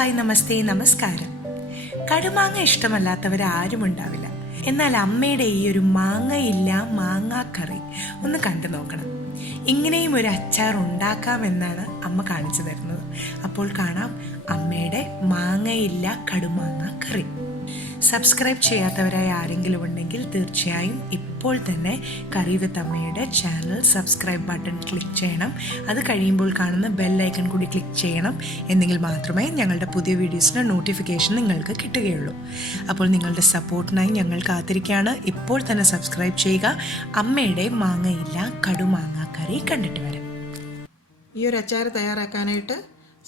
Hi നമസ്തേ നമസ്കാരം. കടുമാങ്ങ ഇഷ്ടമല്ലാത്തവരാരും ഉണ്ടാവില്ല. എന്നാൽ അമ്മയുടെ ഈ ഒരു മാങ്ങയില്ല മാങ്ങാക്കറി ഒന്ന് കണ്ടു നോക്കണം. ഇങ്ങനെയും ഒരു അച്ചാർ ഉണ്ടാക്കാമെന്നാണ് അമ്മ കാണിച്ചു തരുന്നത്. അപ്പോൾ കാണാം അമ്മയുടെ മാങ്ങയില്ല കടുമാങ്ങ കറി. സബ്സ്ക്രൈബ് ചെയ്യാത്തവരായി ആരെങ്കിലും ഉണ്ടെങ്കിൽ തീർച്ചയായും ഇപ്പോൾ തന്നെ കറി വിത്ത് അമ്മയുടെ ചാനൽ സബ്സ്ക്രൈബ് ബട്ടൺ ക്ലിക്ക് ചെയ്യണം. അത് കഴിയുമ്പോൾ കാണുന്ന ബെൽ ഐക്കൺ കൂടി ക്ലിക്ക് ചെയ്യണം. എന്നെങ്കിൽ മാത്രമേ ഞങ്ങളുടെ പുതിയ വീഡിയോസിന് നോട്ടിഫിക്കേഷൻ നിങ്ങൾക്ക് കിട്ടുകയുള്ളൂ. അപ്പോൾ നിങ്ങളുടെ സപ്പോർട്ടിനായി ഞങ്ങൾ കാത്തിരിക്കുകയാണ്. ഇപ്പോൾ തന്നെ സബ്സ്ക്രൈബ് ചെയ്യുക. അമ്മയുടെ മാങ്ങയില്ല കടുമാങ്ങ കറി കണ്ടിട്ട് വരാം. ഈ ഒരു അച്ചാർ തയ്യാറാക്കാനായിട്ട്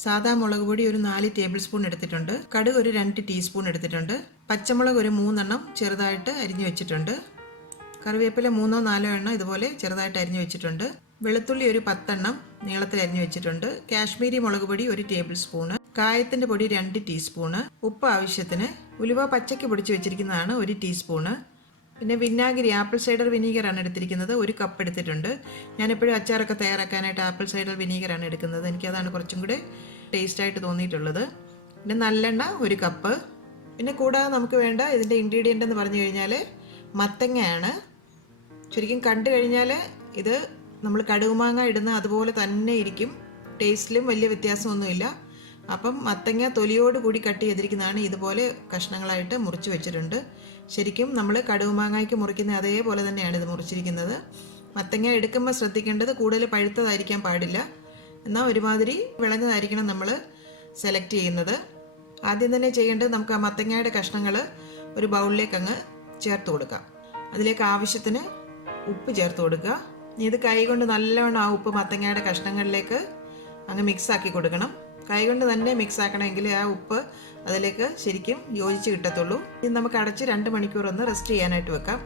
സാദാ മുളക് പൊടി ഒരു 4 ടേബിൾ സ്പൂൺ എടുത്തിട്ടുണ്ട്. കടുക് ഒരു 2 ടീസ്പൂൺ എടുത്തിട്ടുണ്ട്. പച്ചമുളക് ഒരു 3 എണ്ണം ചെറുതായിട്ട് അരിഞ്ഞു വെച്ചിട്ടുണ്ട്. കറിവേപ്പില 3-4 എണ്ണം ഇതുപോലെ ചെറുതായിട്ട് അരിഞ്ഞു വെച്ചിട്ടുണ്ട്. വെളുത്തുള്ളി ഒരു 10 എണ്ണം നീളത്തിൽ അരിഞ്ഞു വെച്ചിട്ടുണ്ട്. കാശ്മീരി മുളക് പൊടി 1 ടേബിൾ സ്പൂണ്. കായത്തിൻ്റെ പൊടി 2 ടീസ്പൂണ്. ഉപ്പ് ആവശ്യത്തിന്. ഉലുവ പച്ചയ്ക്ക് പൊടിച്ച് വെച്ചിരിക്കുന്നതാണ് 1 ടീസ്പൂണ്. പിന്നെ വിനാഗിരി ആപ്പിൾ സൈഡർ വിനീഗറാണ് എടുത്തിരിക്കുന്നത്, 1 കപ്പ് എടുത്തിട്ടുണ്ട്. ഞാൻ എപ്പോഴും അച്ചാറൊക്കെ തയ്യാറാക്കാനായിട്ട് ആപ്പിൾ സൈഡർ വിനീഗറാണ് എടുക്കുന്നത്. എനിക്കതാണ് കുറച്ചും കൂടെ ടേസ്റ്റായിട്ട് തോന്നിയിട്ടുള്ളത്. പിന്നെ നല്ലെണ്ണ 1 കപ്പ്. പിന്നെ കൂടാതെ നമുക്ക് വേണ്ട ഇതിൻ്റെ ഇൻഗ്രീഡിയൻ്റ് എന്ന് പറഞ്ഞു കഴിഞ്ഞാൽ മത്തങ്ങയാണ്. ശരിക്കും കണ്ടു കഴിഞ്ഞാൽ ഇത് നമ്മൾ കടുകുമാങ്ങ ഇടുന്ന അതുപോലെ തന്നെ ഇരിക്കും. ടേസ്റ്റിലും വലിയ വ്യത്യാസമൊന്നുമില്ല. അപ്പം മത്തങ്ങ തൊലിയോട് കൂടി കട്ട് ചെയ്തിരിക്കുന്നതാണ്. ഇതുപോലെ കഷ്ണങ്ങളായിട്ട് മുറിച്ച് വെച്ചിട്ടുണ്ട്. ശരിക്കും നമ്മൾ കടുകുമാങ്ങയ്ക്ക് മുറിക്കുന്ന അതേപോലെ തന്നെയാണ് ഇത് മുറിച്ചിരിക്കുന്നത്. മത്തങ്ങ എടുക്കുമ്പോൾ ശ്രദ്ധിക്കേണ്ടത് കൂടുതൽ പഴുത്തതായിരിക്കാൻ പാടില്ല, എന്നാൽ ഒരുമാതിരി വിളഞ്ഞതായിരിക്കണം നമ്മൾ സെലക്ട് ചെയ്യുന്നത്. ആദ്യം തന്നെ ചെയ്യേണ്ടത് നമുക്ക് ആ മത്തങ്ങയുടെ കഷ്ണങ്ങൾ ഒരു ബൗളിലേക്ക് അങ്ങ് ചേർത്ത് കൊടുക്കാം. അതിലേക്ക് ആവശ്യത്തിന് ഉപ്പ് ചേർത്ത് കൊടുക്കുക. ഇത് കൈ കൊണ്ട് നല്ലവണ്ണം ആ ഉപ്പ് മത്തങ്ങയുടെ കഷ്ണങ്ങളിലേക്ക് അങ്ങ് മിക്സാക്കി കൊടുക്കണം. കൈകൊണ്ട് തന്നെ മിക്സ് ആക്കണമെങ്കിൽ ആ ഉപ്പ് അതിലേക്ക് ശരിക്കും യോജിച്ച് കിട്ടത്തുള്ളൂ. ഇത് നമുക്ക് അടച്ച് 2 മണിക്കൂർ ഒന്ന് റെസ്റ്റ് ചെയ്യാനായിട്ട് വെക്കാം.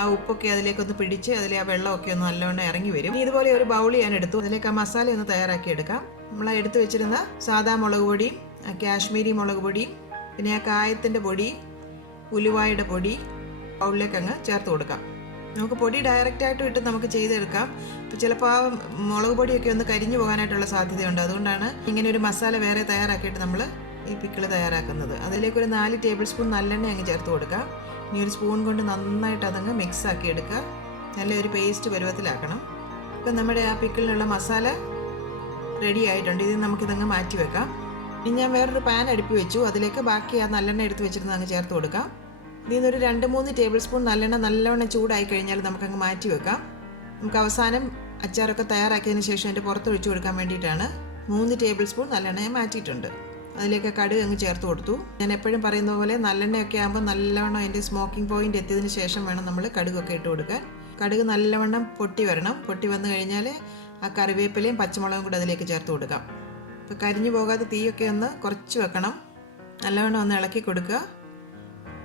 ആ ഉപ്പൊക്കെ അതിലേക്കൊന്ന് പിടിച്ച് അതിലെ ആ വെള്ളമൊക്കെ ഒന്ന് നല്ലോണം ഇറങ്ങി വരും. ഇതുപോലെ ഒരു ബൗൾ ഞാൻ എടുത്തു. അതിലേക്ക് ആ മസാല ഒന്ന് തയ്യാറാക്കി എടുക്കാം. നമ്മൾ എടുത്തു വെച്ചിരുന്ന സാദാ മുളക് പൊടിയും കാശ്മീരി മുളക് പൊടിയും പിന്നെ ആ കായത്തിൻ്റെ പൊടി, ഉലുവായുടെ പൊടി ബൗളിലേക്ക് അങ്ങ് ചേർത്ത് കൊടുക്കാം. നമുക്ക് പൊടി ഡയറക്റ്റായിട്ട് ഇട്ട് നമുക്ക് ചെയ്തെടുക്കാം. അപ്പോൾ ചിലപ്പോൾ ആ മുളക് പൊടിയൊക്കെ ഒന്ന് കരിഞ്ഞു പോകാനായിട്ടുള്ള സാധ്യതയുണ്ട്. അതുകൊണ്ടാണ് ഇങ്ങനെ ഒരു മസാല വേറെ തയ്യാറാക്കിയിട്ട് നമ്മൾ ഈ പിക്കിൾ തയ്യാറാക്കുന്നത്. അതിലേക്ക് ഒരു 4 ടേബിൾ സ്പൂൺ നല്ലെണ്ണ അങ്ങ് ചേർത്ത് കൊടുക്കാം. ഇനി ഒരു സ്പൂൺ കൊണ്ട് നന്നായിട്ട് അതങ്ങ് മിക്സ് ആക്കി എടുക്കുക. നല്ലൊരു പേസ്റ്റ് പരുവത്തിലാക്കണം. ഇപ്പം നമ്മുടെ ആ പിക്കിളിനുള്ള മസാല റെഡി ആയിട്ടുണ്ട്. ഇത് നമുക്കിതങ്ങ് മാറ്റി വെക്കാം. ഇനി ഞാൻ വേറൊരു പാൻ അടുപ്പി വെച്ചു. അതിലേക്ക് ബാക്കി ആ നല്ലെണ്ണ എടുത്ത് വെച്ചിരുന്നത് അങ്ങ് ചേർത്ത് കൊടുക്കാം. ഇതിൽ നിന്നൊരു 2-3 ടേബിൾ സ്പൂൺ നല്ലെണ്ണ നല്ലവണ്ണം ചൂടായി കഴിഞ്ഞാൽ നമുക്കങ്ങ് മാറ്റി വെക്കാം. നമുക്ക് അവസാനം അച്ചാറൊക്കെ തയ്യാറാക്കിയതിന് ശേഷം അതിൻ്റെ പുറത്തൊഴിച്ചു കൊടുക്കാൻ വേണ്ടിയിട്ടാണ് 3 ടേബിൾ സ്പൂൺ നല്ലെണ്ണ ഞാൻ മാറ്റിയിട്ടുണ്ട്. അതിലേക്ക് കടുക് അങ്ങ് ചേർത്ത് കൊടുത്തു. ഞാൻ എപ്പോഴും പറയുന്ന പോലെ നല്ലെണ്ണയൊക്കെ ആകുമ്പോൾ നല്ലവണ്ണം അതിൻ്റെ സ്മോക്കിംഗ് പോയിൻ്റ് എത്തിയതിന് ശേഷം വേണം നമ്മൾ കടുകൊക്കെ ഇട്ട് കൊടുക്കാൻ. കടുക് നല്ലവണ്ണം പൊട്ടി വരണം. പൊട്ടി വന്നു കഴിഞ്ഞാൽ ആ കറിവേപ്പിലയും പച്ചമുളകും കൂടെ അതിലേക്ക് ചേർത്ത് കൊടുക്കാം. ഇപ്പോൾ കരിഞ്ഞു പോകാതെ തീയൊക്കെ ഒന്ന് കുറച്ച് വെക്കണം. നല്ലവണ്ണം ഒന്ന് ഇളക്കി കൊടുക്കുക.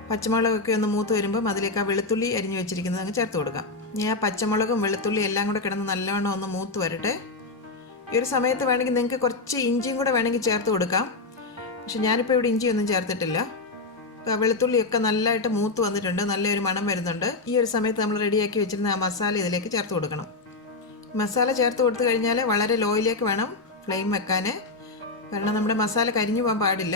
പച്ചമുളകൊക്കെ ഒന്ന് മൂത്ത് വരുമ്പം അതിലേക്ക് ആ വെളുത്തുള്ളി അരിഞ്ഞു വെച്ചിരിക്കുന്നത് അങ്ങ് ചേർത്ത് കൊടുക്കാം. ഞാൻ ആ പച്ചമുളകും വെളുത്തുള്ളി എല്ലാം കൂടെ കിടന്ന് നല്ലവണ്ണം ഒന്ന് മൂത്ത് വരട്ടെ. ഈ ഒരു സമയത്ത് വേണമെങ്കിൽ നിങ്ങൾക്ക് കുറച്ച് ഇഞ്ചിയും കൂടെ വേണമെങ്കിൽ ചേർത്ത് കൊടുക്കാം. പക്ഷെ ഞാനിപ്പോൾ ഇവിടെ ഇഞ്ചിയൊന്നും ചേർത്തിട്ടില്ല. അപ്പോൾ വെളുത്തുള്ളിയൊക്കെ നല്ലതായിട്ട് മൂത്ത് വന്നിട്ടുണ്ട്. നല്ലൊരു മണം വരുന്നുണ്ട്. ഈ ഒരു സമയത്ത് നമ്മൾ റെഡിയാക്കി വെച്ചിരുന്ന ആ മസാല ഇതിലേക്ക് ചേർത്ത് കൊടുക്കണം. മസാല ചേർത്ത് കൊടുത്തു കഴിഞ്ഞാൽ വളരെ ലോയിലേക്ക് വേണം ഫ്ലെയിം വെക്കാൻ. കാരണം നമ്മുടെ മസാല കരിഞ്ഞു പോകാൻ പാടില്ല.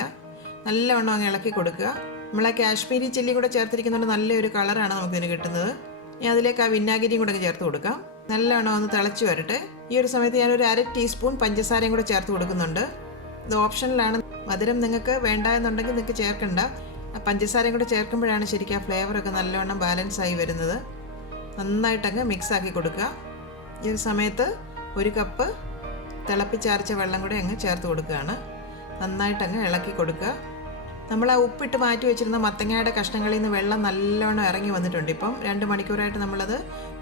നല്ലവണ്ണം അങ്ങ് ഇളക്കി കൊടുക്കുക. നമ്മൾ ആ കാശ്മീരി ചില്ലി കൂടെ ചേർത്തിരിക്കുന്നതുകൊണ്ട് നല്ലൊരു കളറാണ് നമുക്കിതിന് കിട്ടുന്നത്. ഇനി അതിലേക്ക് ആ വിനാഗിരിയും കൂടെ ചേർത്ത് കൊടുക്കാം. നല്ലവണ്ണം ഒന്ന് തിളച്ച് വരട്ടെ. ഈ ഒരു സമയത്ത് ഞാനൊരു 1/2 ടീസ്പൂൺ പഞ്ചസാരയും കൂടെ ചേർത്ത് കൊടുക്കുന്നുണ്ട്. ഇത് ഓപ്ഷനിലാണ്. മധുരം നിങ്ങൾക്ക് വേണ്ട എന്നുണ്ടെങ്കിൽ നിങ്ങൾക്ക് ചേർക്കണ്ട. ആ പഞ്ചസാരയും കൂടെ ചേർക്കുമ്പോഴാണ് ശരിക്കും ആ ഫ്ലേവറൊക്കെ നല്ലവണ്ണം ബാലൻസ് ആയി വരുന്നത്. നന്നായിട്ടങ്ങ് മിക്സ് ആക്കി കൊടുക്കുക. ഈ ഒരു സമയത്ത് 1 കപ്പ് തിളപ്പിച്ചാർച്ച വെള്ളം കൂടെ അങ്ങ് ചേർത്ത് കൊടുക്കുകയാണ്. നന്നായിട്ടങ്ങ് ഇളക്കി കൊടുക്കുക. നമ്മൾ ആ ഉപ്പിട്ട് മാറ്റി വെച്ചിരുന്ന മത്തങ്ങയുടെ കഷ്ണങ്ങളിൽ നിന്ന് വെള്ളം നല്ലോണം ഇറങ്ങി വന്നിട്ടുണ്ട്. ഇപ്പം 2 മണിക്കൂറായിട്ട് നമ്മളത്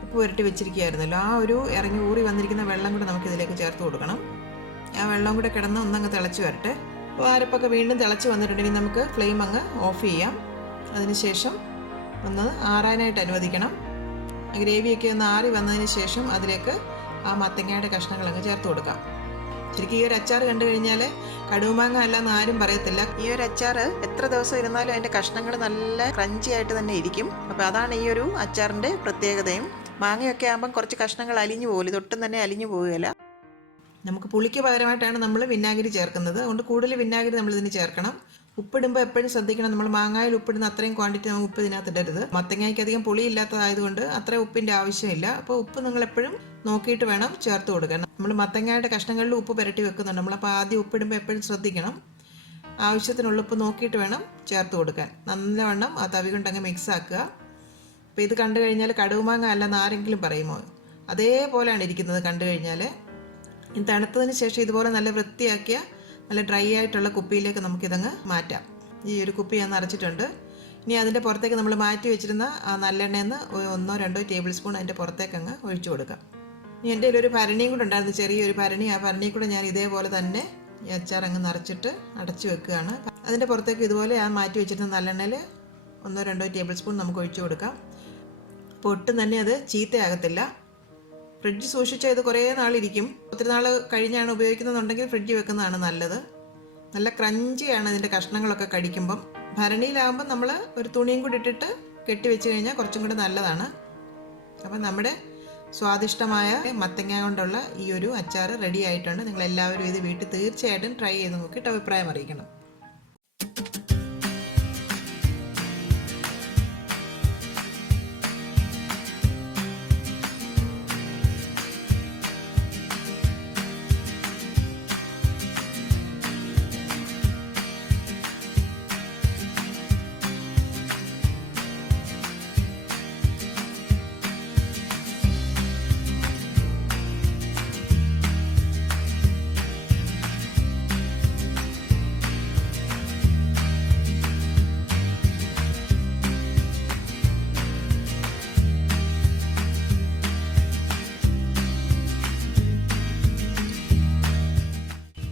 ഉപ്പ് പുരട്ടി വെച്ചിരിക്കുകയായിരുന്നല്ലോ. ആ ഒരു ഇറങ്ങി ഊറി വന്നിരിക്കുന്ന വെള്ളം കൂടെ നമുക്കിതിലേക്ക് ചേർത്ത് കൊടുക്കണം. ആ വെള്ളം കൂടെ കിടന്ന് ഒന്നങ്ങ് തിളച്ച് വരട്ടെ. അപ്പോൾ അരപ്പൊക്കെ വീണ്ടും തിളച്ച് വന്നിട്ടുണ്ടെങ്കിൽ നമുക്ക് ഫ്ലെയിം അങ്ങ് ഓഫ് ചെയ്യാം. അതിനുശേഷം ഒന്ന് ആറാനായിട്ട് അനുവദിക്കണം. ഗ്രേവിയൊക്കെ ഒന്ന് ആറി വന്നതിന് ശേഷം അതിലേക്ക് ആ മത്തങ്ങയുടെ കഷ്ണങ്ങൾ അങ്ങ് ചേർത്ത് കൊടുക്കാം. ശരിക്കും ഈ ഒരു അച്ചാർ കണ്ടു കഴിഞ്ഞാൽ കടുമാങ്ങ അല്ലെന്ന് ആരും പറയത്തില്ല. ഈ ഒരു അച്ചാർ എത്ര ദിവസം ഇരുന്നാലും അതിൻ്റെ കഷ്ണങ്ങൾ നല്ല ക്രഞ്ചി ആയിട്ട് തന്നെ ഇരിക്കും. അപ്പോൾ അതാണ് ഈ ഒരു അച്ചാറിൻ്റെ പ്രത്യേകതയും. മാങ്ങയൊക്കെ ആകുമ്പം കുറച്ച് കഷ്ണങ്ങൾ അലിഞ്ഞു പോകില്ല, ഇതൊട്ടും തന്നെ അലിഞ്ഞു പോവുകയില്ല. നമുക്ക് പുളിക്ക് പകരമായിട്ടാണ് നമ്മൾ വിനാഗിരി ചേർക്കുന്നത്. അതുകൊണ്ട് കൂടുതൽ വിനാഗിരി നമ്മൾ ഇതിന് ചേർക്കണം. ഉപ്പിടുമ്പോൾ എപ്പോഴും ശ്രദ്ധിക്കണം, നമ്മൾ മാങ്ങായിൽ ഉപ്പിടുന്ന അത്രയും ക്വാണ്ടിറ്റി നമ്മൾ ഉപ്പ് ഇതിനകത്ത് ഇടരുത്. മത്തങ്ങയ്ക്ക് അധികം പുളി ഇല്ലാത്തതായതുകൊണ്ട് അത്ര ഉപ്പിൻ്റെ ആവശ്യമില്ല. അപ്പോൾ ഉപ്പ് നിങ്ങൾ എപ്പോഴും നോക്കിയിട്ട് വേണം ചേർത്ത് കൊടുക്കാൻ. നമ്മൾ മത്തങ്ങയുടെ കഷ്ണങ്ങളിൽ ഉപ്പ് പുരട്ടി വെക്കുന്നുണ്ട് നമ്മളപ്പോൾ ആദ്യം ഉപ്പിടുമ്പോൾ എപ്പോഴും ശ്രദ്ധിക്കണം. ആവശ്യത്തിനുള്ള ഉപ്പ് നോക്കിയിട്ട് വേണം ചേർത്ത് കൊടുക്കാൻ. നല്ലവണ്ണം ആ തവി കൊണ്ടങ്ങ് മിക്സ് ആക്കുക. അപ്പോൾ ഇത് കണ്ടു കഴിഞ്ഞാൽ കടുമാങ്ങ അല്ലെന്ന് ആരെങ്കിലും പറയുമോ? അതേപോലെയാണ് ഇരിക്കുന്നത് കണ്ടു കഴിഞ്ഞാൽ. ഇത് തണുത്തതിന് ശേഷം ഇതുപോലെ നല്ല വൃത്തിയാക്കിയ നല്ല ഡ്രൈ ആയിട്ടുള്ള കുപ്പിയിലേക്ക് നമുക്കിതങ്ങ് മാറ്റാം. ഈ ഒരു കുപ്പി ഞാൻ നിറച്ചിട്ടുണ്ട്. ഇനി അതിൻ്റെ പുറത്തേക്ക് നമ്മൾ മാറ്റി വെച്ചിരുന്ന ആ നല്ലെണ്ണയിൽ നിന്ന് 1-2 ടേബിൾ സ്പൂൺ അതിൻ്റെ പുറത്തേക്ക് അങ്ങ് ഒഴിച്ചു കൊടുക്കാം. ഇനി എൻ്റെ കയ്യിലൊരു ഭരണിയും കൂടെ ഉണ്ടായിരുന്നു, ചെറിയൊരു ഭരണി. ആ ഭരണിയിൽ കൂടെ ഞാൻ ഇതേപോലെ തന്നെ ഈ അച്ചാർ അങ്ങ് നിറച്ചിട്ട് അടച്ചു വെക്കുകയാണ്. അതിൻ്റെ പുറത്തേക്ക് ഇതുപോലെ ആ മാറ്റി വെച്ചിരുന്ന നല്ലെണ്ണയിൽ 1-2 ടേബിൾ സ്പൂൺ നമുക്ക് ഒഴിച്ചു കൊടുക്കാം. അപ്പോൾ ഒട്ടും തന്നെ അത് ചീത്തയാകത്തില്ല. ഫ്രിഡ്ജ് സൂക്ഷിച്ചാൽ ഇത് കുറേ നാളിരിക്കും. ഒത്തിരി നാൾ കഴിഞ്ഞാണ് ഉപയോഗിക്കുന്നതെന്നുണ്ടെങ്കിൽ ഫ്രിഡ്ജിൽ വെക്കുന്നതാണ് നല്ലത്. നല്ല ക്രഞ്ചിയാണ് ഇതിൻ്റെ കഷ്ണങ്ങളൊക്കെ കടിക്കുമ്പം. ഭരണിയിലാകുമ്പം നമ്മൾ ഒരു തുണിയും കൂടി ഇട്ടിട്ട് കെട്ടിവെച്ച് കഴിഞ്ഞാൽ കുറച്ചും കൂടി നല്ലതാണ്. അപ്പം നമ്മുടെ സ്വാദിഷ്ടമായ മത്തങ്ങ കൊണ്ടുള്ള ഈ ഒരു അച്ചാർ റെഡി ആയിട്ടുണ്ട്. നിങ്ങളെല്ലാവരും ഇത് വീട്ടിൽ തീർച്ചയായിട്ടും ട്രൈ ചെയ്ത് നോക്കിയിട്ട് അഭിപ്രായം അറിയിക്കണം.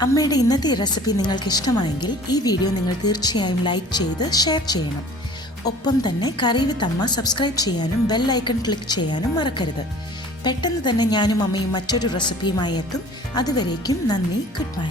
അമ്മയുടെ ഇന്നത്തെ റെസിപ്പി നിങ്ങൾക്ക് ഇഷ്ടമായെങ്കിൽ ഈ വീഡിയോ നിങ്ങൾ തീർച്ചയായും ലൈക്ക് ചെയ്ത് ഷെയർ ചെയ്യണം. ഒപ്പം തന്നെ കറി വിത്ത് അമ്മ സബ്സ്ക്രൈബ് ചെയ്യാനും ബെൽ ഐക്കൺ ക്ലിക്ക് ചെയ്യാനും മറക്കരുത്. പെട്ടെന്ന് തന്നെ ഞാനും അമ്മയും മറ്റൊരു റെസിപ്പിയുമായി എത്തും. അതുവരേക്കും നന്ദി, ഗുഡ് ബൈ.